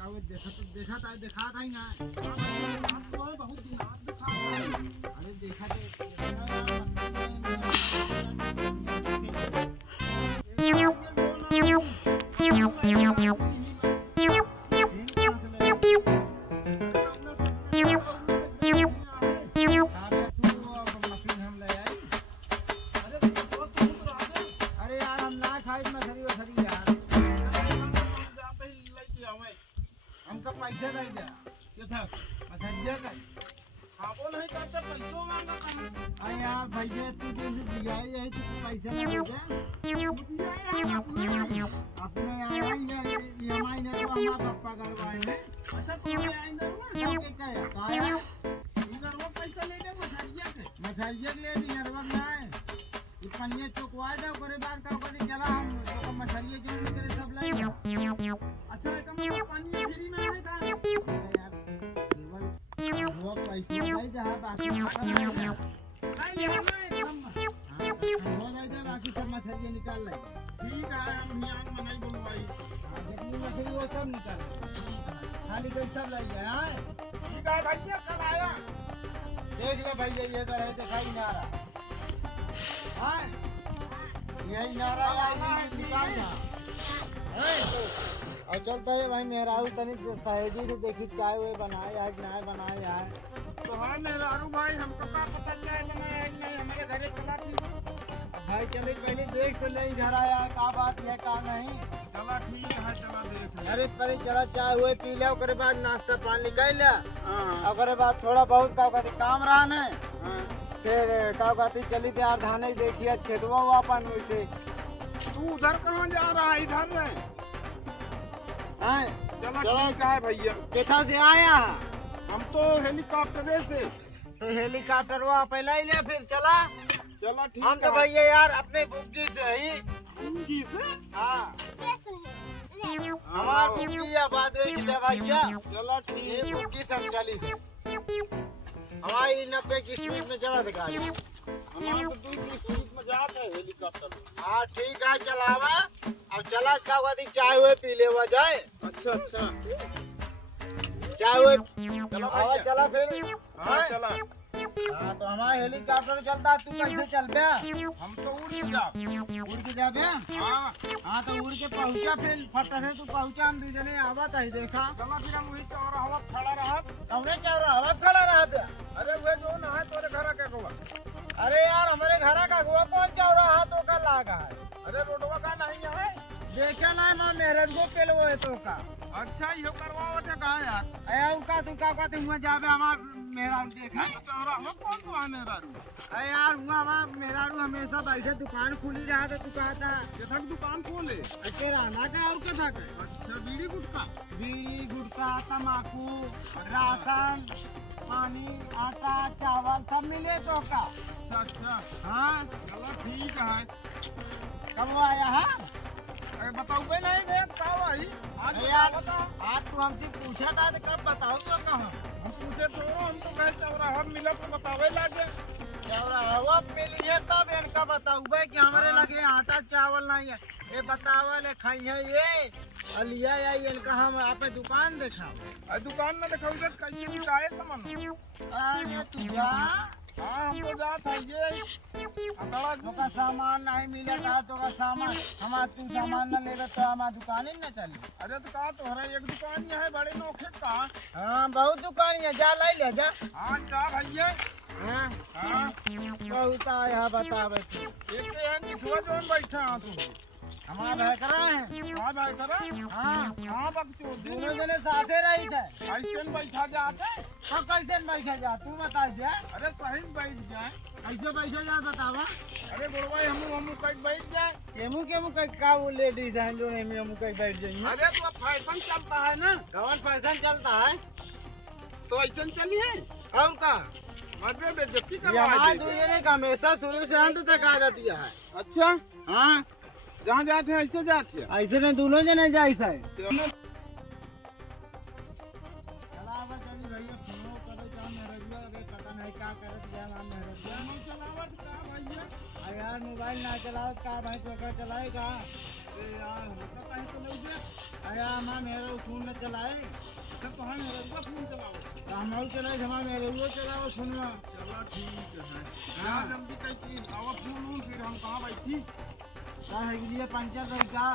का वो देखा था ही ना। आपको बहुत दिन आप दिखा अरे देखा हमका पैसा नहीं दे ये था मसजिया का हाँ बोल नहीं करते पैसों मांगा अरे यार भैया तू जैसे दिया है तो पैसा नहीं दे अपने आया ही EMI ने तो हमारा पापा करवाएंगे अच्छा तुम्हें आएंगे ना क्या है काया इधर वो पैसा ले ले मसजिया के लिए भी नरवा ना है ये पन्ने चुकवा दे करे बाद का कभी चला हम तो मसजिया जो नहीं करे सब ले अच्छा कम पानी फ्री में नहीं का यार केवल वो पैसे नहीं दे बाकी नहीं यार नहीं हो जाए बाकी सब मसजिया निकाल ले ठीक है हम यहाँ में नहीं बोलवाई जितनी मछली वो सब निकाल खाली कोई सब ले जाए हां ठीक है भैया कब आया देख ले भैया ये कर है दिखाई नारा हां यही नारा आई निकाल ना और चलता है भाई मेहरारू तनी सहेजी ने देखी चाय वो बनाए आज ना बनाए यार तो हाँ मेहरारू भाई हमको क्या पता चाय बनाए नहीं हमारे घरे चला थी भाई चले पहले देख तो नहीं घर आया का बात है का नहीं चला ठीक है चला देख अरे पहले चला चाय हुए पी ले उसके बाद नाश्ता पानी निकाल लिया उसके बाद थोड़ा बहुत का कहते काम रहा न फिर का कहती चली तैयार धाने देखिए खेतवा वापन वैसे तू उधर कहाँ जा रहा है इधर नहीं चला ठीक है भैया केथा से आया हम तो हेलीकॉप्टर से तो हेलीकॉप्टर वो पहले ही ले फिर चला ठीक हम तो भैया यार अपने गुग्गी से ही गुग्गी से हाँ हमारा गुग्गी या बात है कि भैया चलो ठीक है गुग्गी से हम चली हमारी 90 की स्पीड में चला दिखा हमारा तो 2 की स्पीड में जाता है हेलीकॉप्टर हाँ ठीक है चलावा अब चला क्या चाय हुए पी ले हुआ जाए अच्छा चाय हुए चला फिर हाँ चला हाँ तो हमारा हेलीकॉप्टर चलता तू कैसे चल बे हम तो उड़ के जा बे हाँ तो उड़ के पहुंचा फिर फट से तू पहुंचा हम दूसरे आवत है देखा चला फिर हम वही चौराहा खड़ा रहा हमने चौराहा खड़ा रहा बे अरे वे जो ना है तोरे घर का गोवा अरे यार हमारे घर का गोवा कौन चौराहा तो का लागा है अरे रोडवा का नहीं है देखा ना मां मेरे को पेलवो है तो का अच्छा यो करवाओ ते कहा यार अया उनका तू का कहते हुआ जाबे हमार मेरा देखा चौरा हम कौन तो है मेरा अरे यार हुआ हमार मेरा हमेशा बैठे दुकान खुली रहा तो तू कहता कैसा दुकान खोले तेरा ना का और कैसा का अच्छा बीड़ी गुटका तंबाकू राशन पानी आटा चावल सब मिले तो का अच्छा हाँ चलो ठीक है कब आया है अरे बताओ भाई नहीं मैं कब आई आज यार आज तू हमसे पूछा था तो कब बताओ तो कहाँ हम पूछे तो हम तो कहे चौराहा मिला तो बतावे लगे चौराहा मिली है तब इनका बताओ भाई कि हमारे लगे आटा चावल नहीं है ये बतावा ले खाई है ये अलिया या इनका हम आप दुकान देखा दुकान में देखा कैसे बिकाए सामान अरे तू जा हाँ हम तो जात है ये तो का सामान नहीं मिला था तो का सामान हमारा तू सामान न ले तो हमारा दुकान ही न चली अरे तो कहा तोहरा एक दुकान है बड़े नोखे का हाँ बहुत दुकान है जा ले ले जा हाँ जा भैया हाँ बहुत आया बतावे तू एक है निठुआ जोन बैठा हाँ तू हमारा भाई करा है हाँ भाई करा हाँ हाँ बच्चों दोनों जने साथे रही थे ऐसे बैठा जाते तो कैसे बैठा जा तू बता दे अरे सही बैठ जाए कैसे बैठा जा बतावा अरे बोलवाई हम कहीं बैठ जाए केमू का वो लेडीज है जो हम कहीं बैठ जाएंगे अरे तो फैशन चलता है ना कौन फैशन चलता है तो ऐसा चली है और का मतलब बेइज्जती करवा दी हमेशा शुरू से अंत तक आ जाती है अच्छा हाँ जहाँ जाते हैं ऐसे जाते हैं ऐसे नहीं दोनों जने जाए है यार मोबाइल ना चलाओ का भाई तो चलाएगा यार होता कहीं तो नहीं दे आया मां मेरे फोन में चलाए तब तो हम मेरे को फोन चलाओ हम और चलाए हमारे मेरे वो चलाओ सुनवा चलो ठीक है हां जल्दी कहीं आओ फोन फिर हम कहां बैठी का है लिए पंचर रही का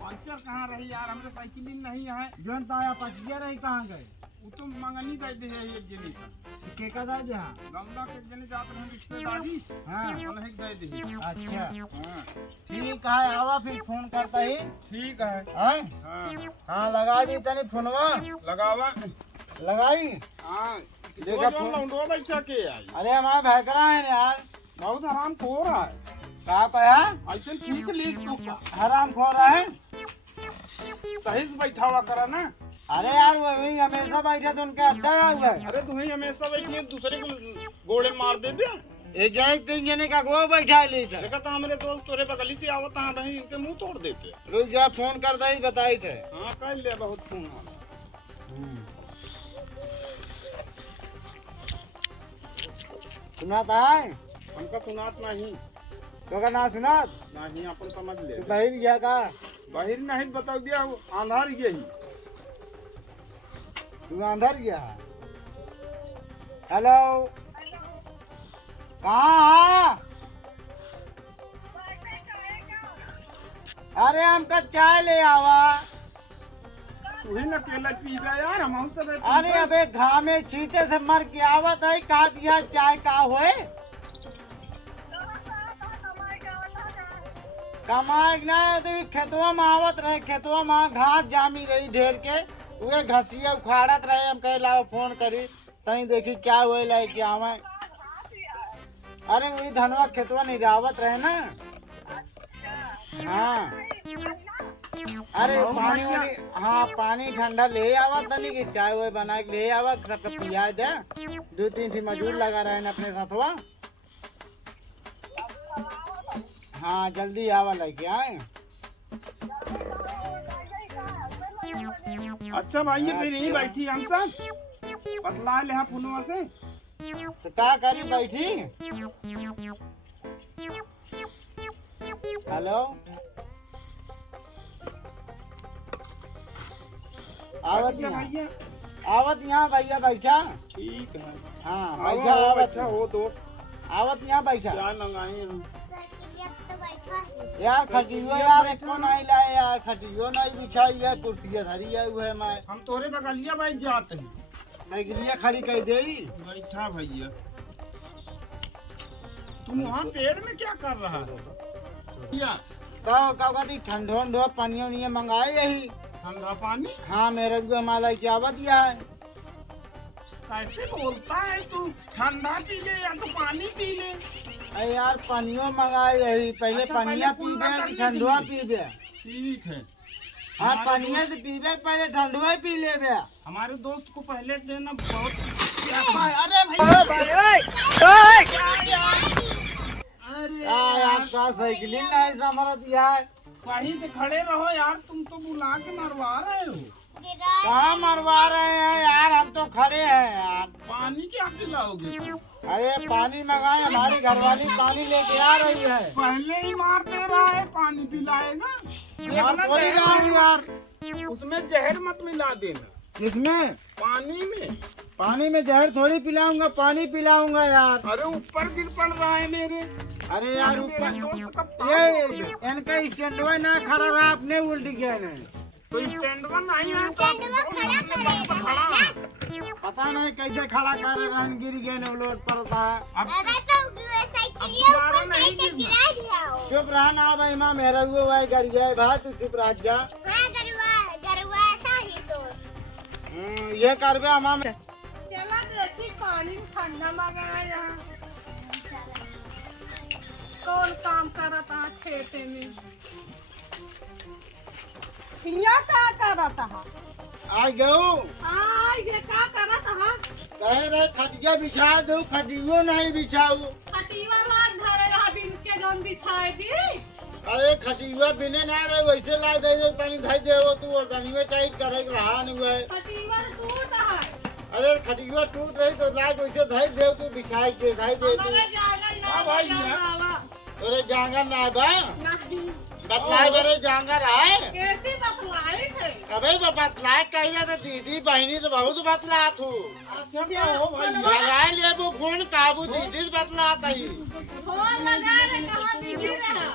पंचर कहां रही यार हमरे साइकिल नहीं है जोन ताया पचिया रही कहां गए वो तो मंगनी दे दे एक जने का के का दे जा गमला के जने जात रहे रिश्तेदारी हां उन्हें दे दे अच्छा हां ठीक है आवा फिर फोन करता ही ठीक है हां हां लगा दी तनी फोनवा लगावा लगाई हां देखा फोन लौंडवा बैठा के आई अरे हमारा भैकरा है यार बहुत आराम खो रहा है कहां पे है ऐसे ठीक ली तू आराम खो रहा है सही से बैठा हुआ करा ना अरे यार वही हमेशा बैठे तो उनके अड्डा हुआ है अरे तुम्हें हमेशा बैठे दूसरे को गोड़े मार दे दिया एक जने तीन जने का गो बैठा ले था देखा था मेरे दोस्त तोरे बगली से आवत हां नहीं इनके मुंह तोड़ देते रुक जा फोन कर दई बताई थे हां कर ले बहुत फोन सुनाता है हमका सुनात नहीं तो का ना सुनात नहीं अपन समझ ले बाहर गया का बाहर नहीं बता दिया अंधार यही तू अंदर गया हेलो कहाँ अरे हमका चाय ले आवा तू ही न अकेला पी रहा यार हम सब अरे अबे घामे छीते से मर के आवत है कहा दिया चाय का होए कमाई ना तो खेतवा में आवत रहे खेतवा में घास जामी रही ढेर के उहे घसिया उखाड़त रहे हम कहे लाओ फोन करी तनी देखी क्या हुए लाए कि आवे अरे वही धनवा खेतवा नहीं रावत रहे ना हाँ अरे पानी वाली हाँ पानी ठंडा ले आवा तनी की चाय वो बना के ले आवा सबके पिया दे 2-3 थी मजदूर लगा रहे हैं अपने साथवा हाँ जल्दी आवा लेके आए अच्छा भाई ये फिर यही बैठी हम सब पतला ले फुलवा से तो क्या करी बैठी हेलो आवत यहाँ भैया बैठा ठीक है हाँ बैठा आवत हो तो आवत यहाँ बैठा क्या मंगाए यार खटियो यार एक को नहीं लाए यार खटियो नहीं बिछाई है कुर्सियां धरी है वो है मैं हम तोरे बगलिया भाई जाते हैं साइकिलिया खड़ी कर दे बैठा भैया तुम वहाँ पेड़ में क्या कर रहा है तो कहती ठंडो पानी मंगाए यही ठंडा पानी हाँ मेरे को हमारा क्या दिया है कैसे बोलता है तू ठंडा पी ले या तो पानी पी ले अरे यार पानियों मंगाए यही पहले पानिया पीबे कि ठंडुआ पीबे ठीक है हाँ पानिया से पीबे पहले ठंडुआ पी लेबे हमारे दोस्त को पहले देना बहुत अरे यार साइकिल नहीं समझ दिया है सही से खड़े रहो यार तुम तो बुला के मरवा रहे हो कहाँ मरवा रहे हैं यार हम तो खड़े हैं यार पानी क्या पिलाओगे अरे पानी मंगाए हमारी घरवाली पानी लेके आ रही है पहले ही मार दे रहा है पानी पिलाएगा मार थोड़ी रहा हूँ यार उसमें जहर मत मिला देना इसमें पानी में जहर थोड़ी पिलाऊंगा पानी पिलाऊंगा यार अरे ऊपर गिर पड़ रहा है मेरे अरे यार ऊपर ये इनका स्टैंडवा ना खड़ा रहा अपने उल्टी गया नहीं तो स्टैंडवा नहीं है पता नहीं कैसे खड़ा कर रहे हैं गिर गए ने लोट पड़ता है चुप रहा ना भाई माँ मेरा वो भाई कर गया भाई तू चुप रह जा ये कर बे माँ चला देखी पानी ठंडा मंगाया यहाँ कौन काम कर रहा था खेते में यहाँ क्या कर रहा था आ गयो हाँ ये क्या कर रहा था कह रहे खटिया बिछा दो खटियो नहीं बिछाऊ खटिया लाद धरे रहा बिन के जौन बिछाए दी अरे खटिया बिने ना रहे वैसे ला दे दो तनी धाई दे वो तू और तनी टाइट करे रहा नहीं हुआ खटिया टूट है अरे खटिया टूट रही तो लाग वैसे धाई दे तू बिछाई के धाई दे तू हमारे जागन ना अरे जांगन ना बा बतलाए बरे जांगर है कैसी बतलाई थे? अबे बतलाए कहिए तो दीदी बहनी तो बहुत बतला तू अच्छा क्या हो भाई लगाए ले वो फोन काबू दीदी से बतला तई फोन लगा रे कहाँ बिजी रहा?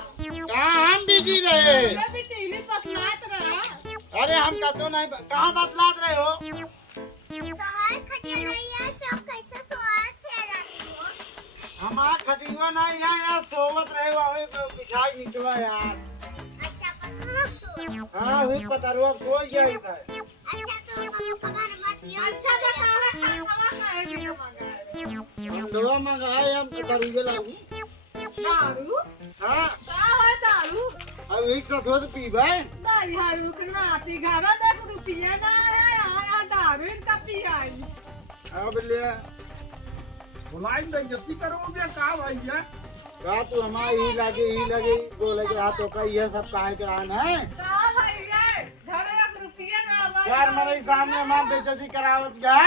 कहाँ हम बिजी रहे मैं भी टीली बतलात रहा। अरे हम कतो नहीं कहाँ बतलात रहे हो हमारा खटिया नहीं है यार सोवत रहे वावे बिछाई निकला यार हाँ हुई पता रो सो गया इधर अच्छा बता रहा खाना खाए भी ना मंगाए। हम दवा मंगाए हम कतरीजे लागू दारू? हाँ का है दारू? अब एक साथ हो तो पीबे दारू है रुकना आती घर देख रुपये ना है यहाँ दारू इनका पियाई। अब ले बुलाई बेइज्जती करोगे का भैया? का तू हमारी ही लगे बोले के हाथों का ये सब काहे करान है का भाई रे घर एक रुपये ना आवा। यार मेरे सामने हमार बेइज्जती करावत जा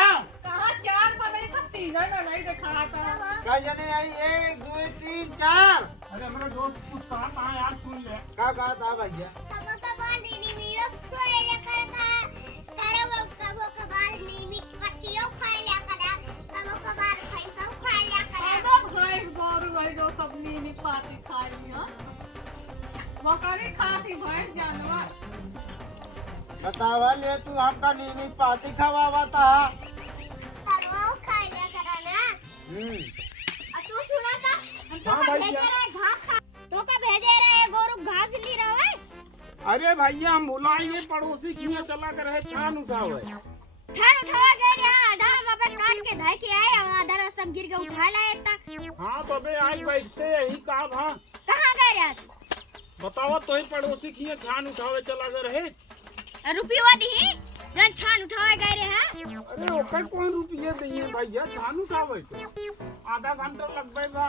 कहाँ चार बने तो तीनों लड़ाई दिखा था। का जने आई 1 2 3 4 अरे मेरा दोस्त कुछ कहा यार सुन ले। का कहा था भैया पाती खाई है बकरी खाती भैंस जानवर। बतावा ले तू हमका नीनी पाती खवावा था अरे भैया हम बुलाएंगे पड़ोसी किया चला कर है छान उठावे काट के आए आधा रास्ता में गिर के उठा लाए इतना। हाँ तबे आज बैठते यही काम हाँ कहाँ गए आज? बताओ तो ही पड़ोसी किया छान उठावे चला कर है। रुपया दी जन छान उठावे गए रे हैं। अरे ओकर कौन रुपये दिए भैया छान उठावे के आधा घंटा लगबे बा।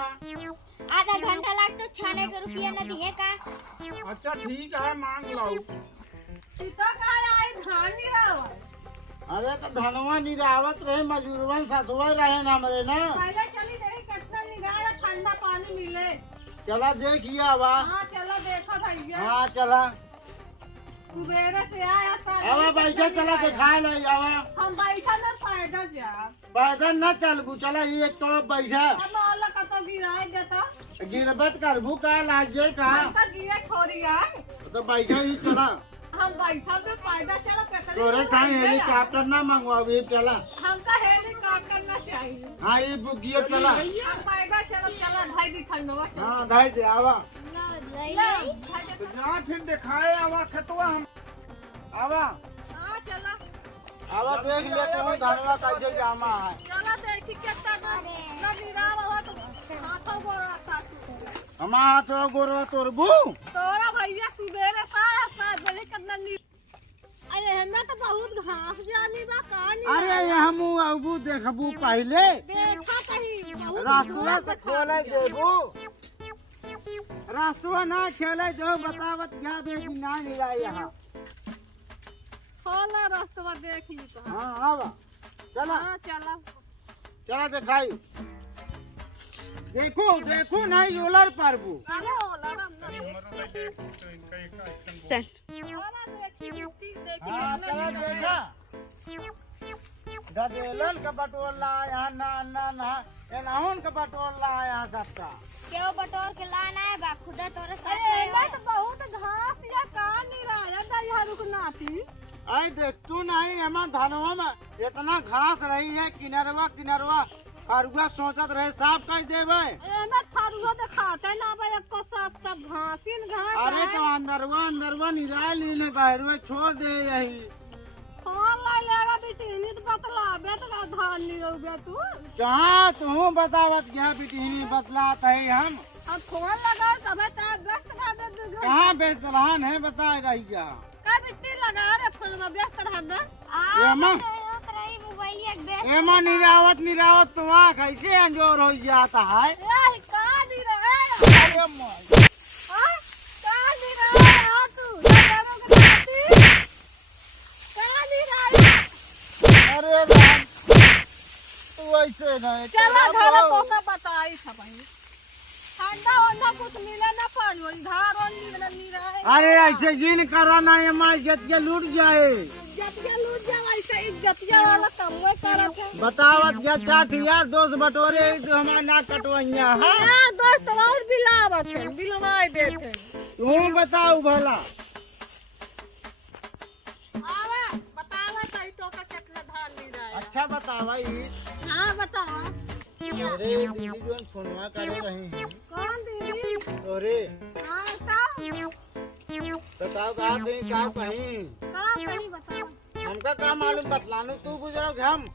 आधा घंटा लाग तो छाने के रुपया न दिए का। अच्छा ठीक है मांग लाओ। सीता का आए धान नहीं रहा। अरे तो धनवा निरावत रहे मजूरवन ससुआ रहे ना मरे ना पहले चली देखी कितना निगाह ठंडा पानी मिले। चला देखिए आवा हाँ चलो देखो भैया। हाँ चला कुबेरे से आया था। आवा बैठे चला दिखाए ले आवा हम बैठा ना फायदा जा पैदल न चलबू चला ये तो बैठा हम वाला का तो गिराए देता गिरबत करबू का लागे का हमका गिरे छोड़ी आए तो बैठे ही चला हम बैठा तो फायदा चलो तोरे कहीं हेलीकॉप्टर ना मंगवाबी चला हमका हेलीकॉप्टर ना चाहिए। हाँ ये बुकिए चला हम फायदा चलो चला भाई दी ठंडवा हाँ धाई दे आवा तो जा फिर दिखाए आवा खतवा हम आवा हाँ चलो आवा देख ले तो धनवा कैसे जामा है चलो देखी कितना ना गिरावा हो तो हाथों गोरा था हमारा हाथों गोरो तोरबू तोरा भैया कुबेरे साया साथ बोले कितना नी अरे हन्ना तो बहुत घास जानी बा कहानी अरे हम अबू देखबू पहले देखा कहीं बहुत रास्ता से खोले देबू रास्ता ना खेले जो बतावत क्या बेबी ना मिला यहाँ खोला रास्ता देखी तो हाँ आवा चला हाँ चला चला दिखाई देखो देखो नहीं ओलर परबू अरे ओला हम ना देख ओला देखी देखी हाँ चला देखा गदेलन का बटोर लाया ना ना ना एनाहुन का बटोर लाया सबका क्यों बटोर के लाना है बा खुदा तोरे साथ अरे रहे मैं तो बहुत घास या कहानी रहा था यहाँ रुकना थी आई देख तू नहीं हमार धनवा में इतना घास रही है किनरवा किनरवा फरुआ सोचत रहे साफ कह देवे मैं फरुआ दिखाते ना भाई को सब घासिन घास अरे तो अंदरवा निराय लीने बाहरवा छोड़ दे यही फोन ला लेगा बिटिनी तो बतला बेट का धान नहीं रहोगे तू कहाँ तू बतावत गया बिटिनी बतलात है हम फोन लगा तबे ता व्यस्त कर दे तू घर कहाँ बेतरहान है बता रही का बिट्टी लगा रे फोन में व्यस्त कर दे एमा रही मोबाइल एक बेस एमा निरावत तो वहाँ कैसे अंजोर हो जाता है ए का दी रे अरे मोय हां का दी रे आ तू जानो के साथी का दी रे अरे राम तू ऐसे नहीं चला घर तो सब बताई था भाई अंडा वंडा कुछ मिले ना पानी धार और नहीं रहे। अरे ऐसे जिन कराना है हमारी इज्जत के लूट जाए। इज्जतिया लूट जाए ऐसे इज्जतिया वाला काम वो करत है। बतावत क्या चाट यार दोस्त बटोरे जो हमारा ना कटवैया है। हां दोस्त और बिलावत है बिलवाई देते। तू बताओ भला। आवे बतावा तई तो का कितना धान मिल रहा है। अच्छा बता भाई। हां बताओ। अरे दीदी जो फोनवा कर रही हैं। कौन दीदी? अरे हां बताओ। बताओ कहाँ थे कहाँ कहीं। कहां कहीं बताओ। हमका का मालूम बतलानो तू गुजरो हम।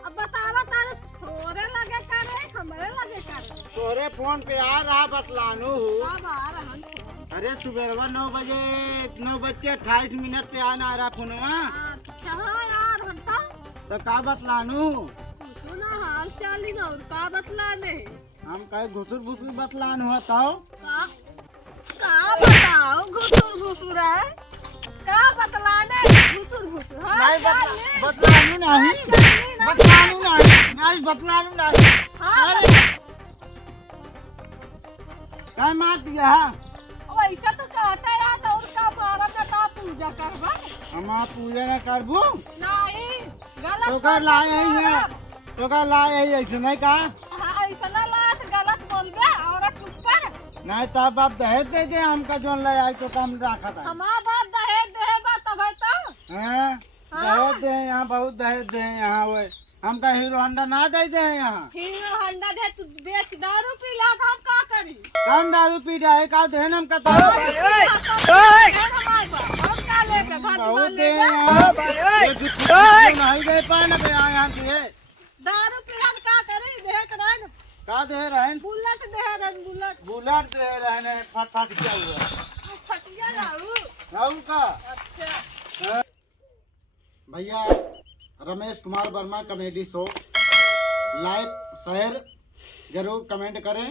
अब बतावा तारे थोड़े लगे करे हमरे लगे करे। तोरे फोन पे आ रहा बतलानो। अब आ रहा है। अरे सुबह 9 बजे 9:28 पे आना आ रहा फोनवा। अच्छा यार हंता तो का बतलानू। सुना हाल चाल ही और का बतलाने। हम कहे घुसुर घुसुर बतलान हुआ ताओ। का बताओ घुसुर घुसुर है का बतलाने घुसुर घुसुर हाँ नहीं बतलानू नहीं बतलानू नहीं बतलानू नहीं। अरे क्या मार दिया वैसा तो कहता है तो उसका मारा का पूजा करबा। हम पूजा न करबू नहीं गलत तो कर लाए हैं तो कर लाए हैं ऐसे नहीं कहा। हाँ इतना लात गलत बोलबे और चुप कर। नहीं तब आप दहेज दे दे हमका जोन ले आई तो कम रखा था। हमारा बाप दहेज देबा तब है तो हैं दहेज दे यहाँ बहुत दहेज दे यहाँ वो हमका हीरो होंडा ना दे दे यहाँ। हीरो होंडा दे तू बेच दारू पीला हम का करी। कम दारू पी जाए का देन हमका तो बहुत दे यहाँ नहीं दे पाए ना यहाँ दिए दारू पीला का करी देख रहे का दे रहे बुलेट दे रहे बुलेट बुलेट दे रहे फट फट क्या हुआ फटिया जाऊ। राहुल का। अच्छा भैया Ramesh Kumar Verma comedy show like share जरूर कमेंट करें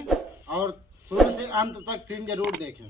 और शुरू से अंत तक सीन जरूर देखें।